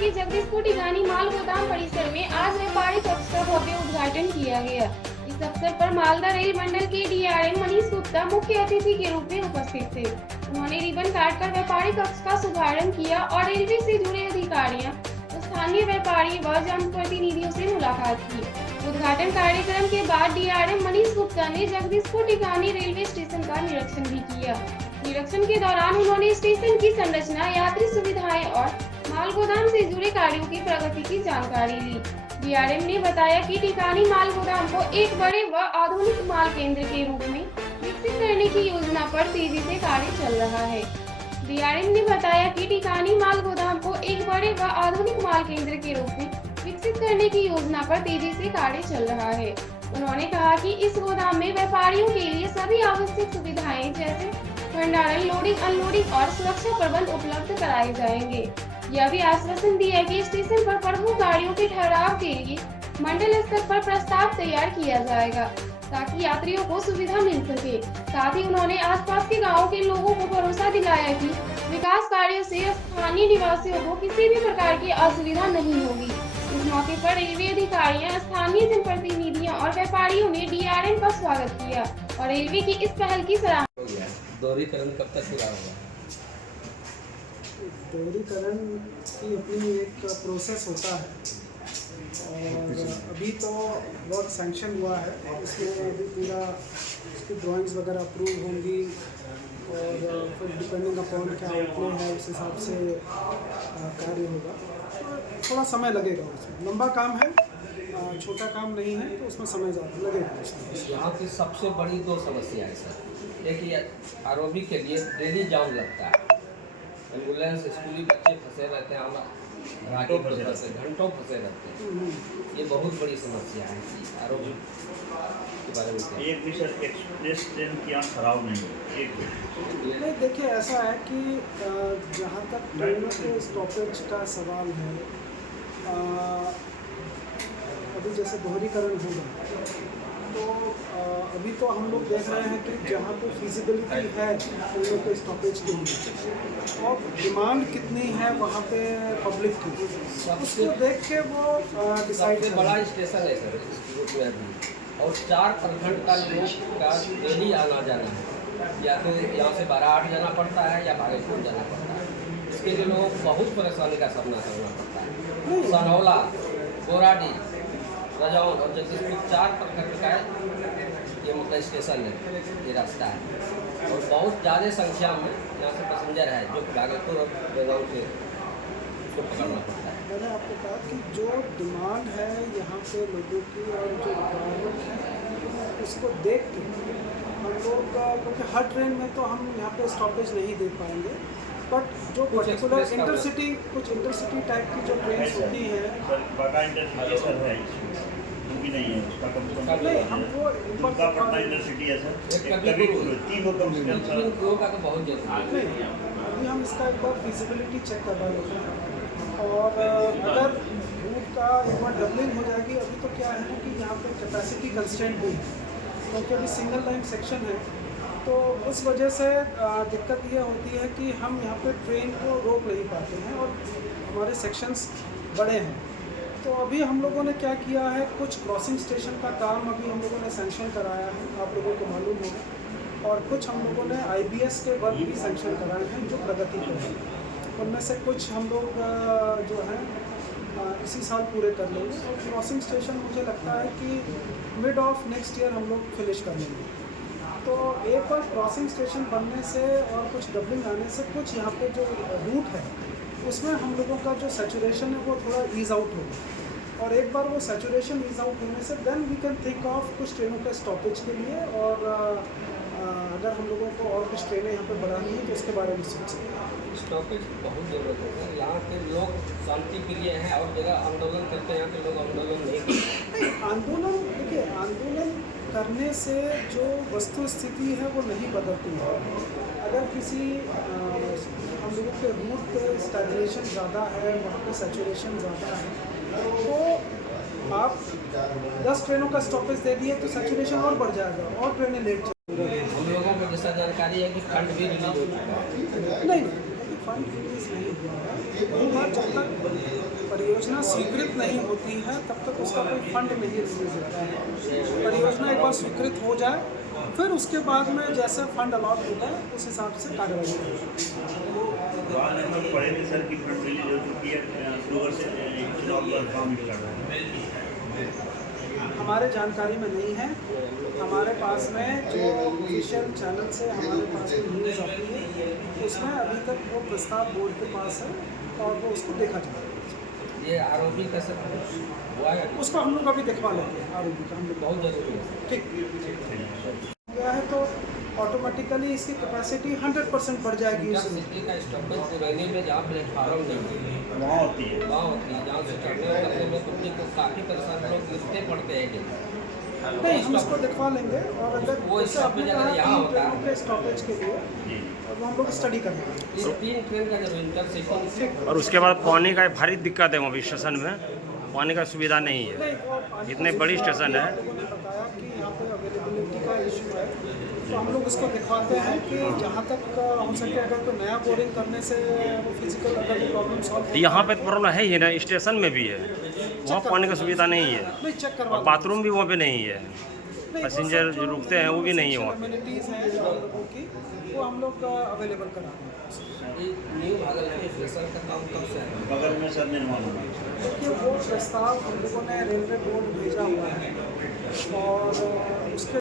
के जगदीशपुर टिकानी माल गोदाम परिसर में आज व्यापारी कक्ष का भव्य उद्घाटन किया गया। इस अवसर पर मालदा रेल मंडल के डीआरएम मनीष गुप्ता मुख्य अतिथि के रूप में उपस्थित थे। उन्होंने रिबन काटकर व्यापारी कक्ष का शुभारंभ किया और रेलवे से जुड़े अधिकारियों, स्थानीय व्यापारी व जनप्रतिनिधियों से मुलाकात की। उद्घाटन कार्यक्रम के बाद डीआरएम मनीष गुप्ता ने जगदीशपुर टिकानी रेलवे स्टेशन का निरीक्षण भी किया। निरीक्षण के दौरान उन्होंने स्टेशन की संरचना, यात्री सुविधाएं और माल गोदाम से जुड़े कार्यों की प्रगति की जानकारी ली। डीआरएम ने बताया कि टिकानी माल गोदाम को एक बड़े व आधुनिक माल केंद्र के रूप में विकसित करने की योजना पर तेजी से कार्य चल रहा है। डीआरएम ने बताया कि टिकानी माल गोदाम को एक बड़े व आधुनिक माल केंद्र के रूप में विकसित करने की योजना पर तेजी से कार्य चल रहा है। उन्होंने कहा कि इस गोदाम में व्यापारियों के लिए सभी आवश्यक सुविधाएं जैसे भंडारण, लोडिंग, अनलोडिंग और सुरक्षा प्रबंध उपलब्ध कराए जाएंगे। यह भी आश्वासन दिया कि स्टेशन पर प्रमुख गाड़ियों के ठहराव के लिए मंडल स्तर पर प्रस्ताव तैयार किया जाएगा ताकि यात्रियों को सुविधा मिल सके। साथ ही उन्होंने आसपास के गाँव के लोगों को भरोसा दिलाया कि विकास कार्यों से स्थानीय निवासियों को किसी भी प्रकार की असुविधा नहीं होगी। इस मौके पर रेलवे अधिकारियों, स्थानीय जनप्रतिनिधियों और व्यापारियों ने डीआरएम का स्वागत किया और रेलवे की इस पहल की सराहना। दोहरीकरण कब तक पूरा होगा? दोहरीकरण की अपनी एक प्रोसेस होता है और अभी तो वर्क सैंक्शन हुआ है, इसमें अभी पूरा उसकी ड्राइंग्स वगैरह अप्रूव होंगी और फिर डिपेंडिंग अपॉन क्या आउटले है उस हिसाब से कार्य होगा। थोड़ा समय लगेगा, उसमें लंबा काम है, छोटा काम नहीं है, तो उसमें समय ज़्यादा लगेगा। यहाँ की सबसे बड़ी दो समस्या है सर। एक ये आरओबी के लिए डेली जाम लगता है, एम्बुलेंस, स्कूली बच्चे फंसे रहते हैं, घंटों फंसे रहते हैं। ये बहुत बड़ी समस्या है आरओबी के बारे में। एक भी सर एक्सप्रेस ट्रेन की यहाँ खराब नहीं है। नहीं, देखिए ऐसा है कि जहाँ तक ट्रेनों के स्टॉपेज का सवाल है, अभी जैसे दोहरीकरण होगा तो अभी तो हम लोग देख रहे हैं कि जहाँ पे फिजिबिलिटी है ट्रेनों के स्टॉपेज के लिए और डिमांड कितनी है वहाँ पे पब्लिक की, उसको देख के वो डिसाइड। बड़ा स्टेशन है सर और 4 प्रखंड का लोग का डेली आना जाना है, या तो यहाँ से 12-8 जाना पड़ता है या भागलपुर जाना पड़ता है। इसके लिए लोग बहुत परेशानी का सामना करना पड़ता है। सनौला, बोराडी, रजौन और जगदीशपुर 4 प्रखंड का ये मतलब स्टेशन है, ये रास्ता है और बहुत ज़्यादा संख्या में यहाँ से पैसेंजर है जो भागलपुर और रजौन से उसको पकड़ना पड़ता है। मैंने आपको कहा कि जो डिमांड है यहाँ पे लोगों की और जो रिक्वायरमेंट है उसको देख के हम लोग, क्योंकि हर ट्रेन में तो हम यहाँ पे स्टॉपेज नहीं दे पाएंगे, बट जो पर्टिकुलर इंटरसिटी टाइप की जो ट्रेन होती हैं नहीं है उसका कम से कम नहीं, हम वो उनका पटना इंटरसिटी है सर, कभी तीन को कम से कम का तो बहुत जरूरी है। अभी हम इसका एक बार फिजिबिलिटी चेक करवा लेते हैं और अगर रूट का एक बार डबलिंग हो जाएगी। अभी तो क्या है ना कि यहाँ पे कैपेसिटी कंस्ट्रेंट भी है, क्योंकि अभी सिंगल लाइन सेक्शन है, तो उस वजह से दिक्कत ये होती है कि हम यहाँ पे ट्रेन को रोक नहीं पाते हैं और हमारे सेक्शंस बड़े हैं। तो अभी हम लोगों ने क्या किया है, कुछ क्रॉसिंग स्टेशन का काम अभी हम लोगों ने सैंक्शन कराया है, आप लोगों को मालूम होगा, और कुछ हम लोगों ने IBS के वर्क भी सैंक्शन कराए हैं जो प्रगति पर हैं। उनमें से कुछ हम लोग जो हैं इसी साल पूरे कर लेंगे और क्रॉसिंग स्टेशन मुझे लगता है कि मिड ऑफ नेक्स्ट ईयर हम लोग फिनिश कर लेंगे। तो एक बार क्रॉसिंग स्टेशन बनने से और कुछ डबलिंग आने से कुछ यहाँ पे जो रूट है उसमें हम लोगों का जो सैचुरेशन है वो थोड़ा ईज आउट होगा और एक बार वो सैचुरेशन ईज आउट होने से then we can think of कुछ ट्रेनों के स्टॉपेज के लिए और अगर हम लोगों को और कुछ ट्रेनें यहाँ पे बढ़ानी है तो उसके बारे में सोच सकते हैं। स्टॉपेज की बहुत ज़रूरत है। यहाँ के लोग शांति प्रिय हैं और जगह आंदोलन करते हैं, यहाँ के लोग आंदोलन नहीं करते। आंदोलन, देखिए आंदोलन करने से जो वस्तु स्थिति है वो नहीं बदलती है। अगर किसी हम लोगों के रूट पे स्टैग्नेशन ज़्यादा है, वहाँ पे सैचुरेशन ज़्यादा है, तो आप 10 ट्रेनों का स्टॉपेज दे दिए तो सैचुरेशन और बढ़ जाएगा और ट्रेनें लेट चलेंगी। हम लोगों को जैसा जानकारी है कि फंड भी रिलीज हो चुका है। नहीं, फंड रिलीज नहीं हुआ है और जब तक परियोजना स्वीकृत नहीं होती है तब तक उसका कोई फंड नहीं रिलीज होता है। परियोजना एक बार स्वीकृत हो जाए फिर उसके बाद में जैसे फंड अलॉट होगा उस हिसाब से कार्रवाई होगी। पढ़े थे सर की फंड रिलीज हो चुकी है, अक्टूबर से चुनाव का काम स्टार्ट है। हमारे जानकारी में नहीं है। हमारे पास में जो ऑफिशियल चैनल से हमारे पास में न्यूज़ आती है उसमें अभी तक वो प्रस्ताव बोर्ड के पास है और वो उसको देखा जाए। ये आरोपी कैसे हुआ है? उसको हम लोग अभी दिखवा लेंगे आरोपी का, हम लोग बहुत जरूरी है। ठीक गया है तो ऑटोमेटिकली इसकी कैपेसिटी 100% बढ़ जाएगी। क्या सिटी का स्टॉपेज पुराने में जहाँ प्लेटफार्म नहीं है वहाँ होती है, वहाँ होती है, जहाँ से चढ़ने उतरने में पब्लिक को काफ़ी परेशान लोग गिरते पड़ते हैं। नहीं, हम इसको दिखवा लेंगे और अगर वो जैसे आपने स्टॉपेज कहा अगर यहाँ कि होता ट्रेनों के स्टॉपेज के लिए जी। वो हम लोग स्टडी करेंगे। इस 3 ट्रेन का जब इंटरसिटी और उसके बाद पानी का भारी दिक्कत है वहाँ भी स्टेशन में, पानी का सुविधा नहीं है। नहीं, वो पानी इतने की बड़ी सुविधा स्टेशन है। आप लोगों ने बताया कि यहाँ पे अवेलेबिलिटी का इशू है तो हम लोग इसको दिखवाते हैं कि जहाँ तक हो सके अगर कोई नया बोरिंग करने से वो फिजिकल अगर वो प्रॉब्लम सॉल्व यहाँ पे तो प्रॉब्लम है ही ना, स्टेशन में भी है, वहाँ पानी का सुविधा नहीं है नहीं चेक करवा और बाथरूम भी वहाँ पे नहीं है। पैसेंजर जो रुकते हैं वो भी नहीं है वहाँ पे। अम्यूनिटीज़ हैं जो लोगों की वो हम लोग अवेलेबल करा देंगे। न्यू भागलपुर स्टेशन का काम कब से है? बगल में सर निर्माण होना। देखिए वो प्रस्ताव हम लोगों ने रेलवे बोर्ड भेजा हुआ है और उसके